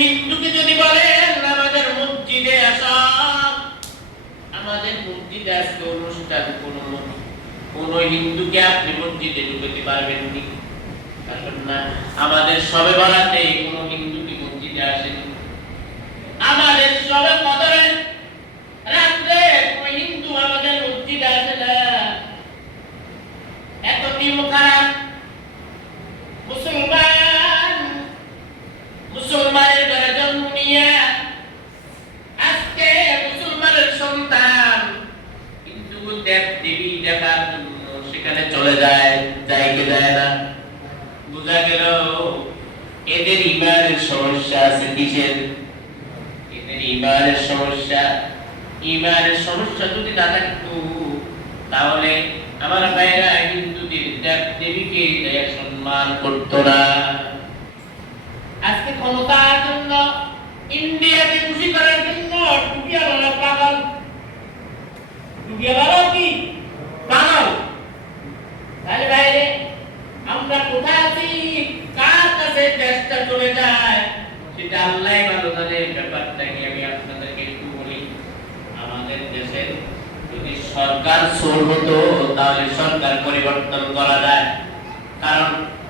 হিন্দুকে যদি বলেন আমাদের মসজিদে আসা, আমাদের মসজিদে আজকে অনুষ্ঠান, কোন হিন্দুকে আপনি মসজিদে ঢুকতে পারবেন না। আমাদের সবে বরাতে কোন হিন্দুকে মসজিদে আসেনি। আমাদের সবে কদরে রাত্রে কোন হিন্দু আমাদের মসজিদে আসে না। এত দিন খারাপ মুসলমানের ঘরে জন্ম নিয়ে আজকে মুসলমানের সন্তান কিন্তু দেব দেবী দেখার জন্য সেখানে চলে যায়, কি যায় না? বোঝা গেল এদের ইমানের সমস্যা আছে। কিসের? এদের ইমানের সমস্যা। ইমানের সমস্যা যদি না থাকতো তাহলে আমার ভাইরা হিন্দুদের দেব দেবীকে সম্মান করতো না। আজকে ক্ষমতার জন্য, ইন্ডিয়াকে খুশি করার জন্য টুপিয়াওয়ালা পাগল। টুপিয়াওয়ালা কি পাগল? তাহলে বাইরে আমরা কোথায় আছি, কার কাছে দেশটা চলে যায় সেটা আল্লাহ ভালো জানে। ব্যাপারটা কি আমি আপনাদেরকে একটু বলি। আমাদের দেশের যদি সরকার চোর হতো তাহলে সরকার পরিবর্তন করা যায়, কারণ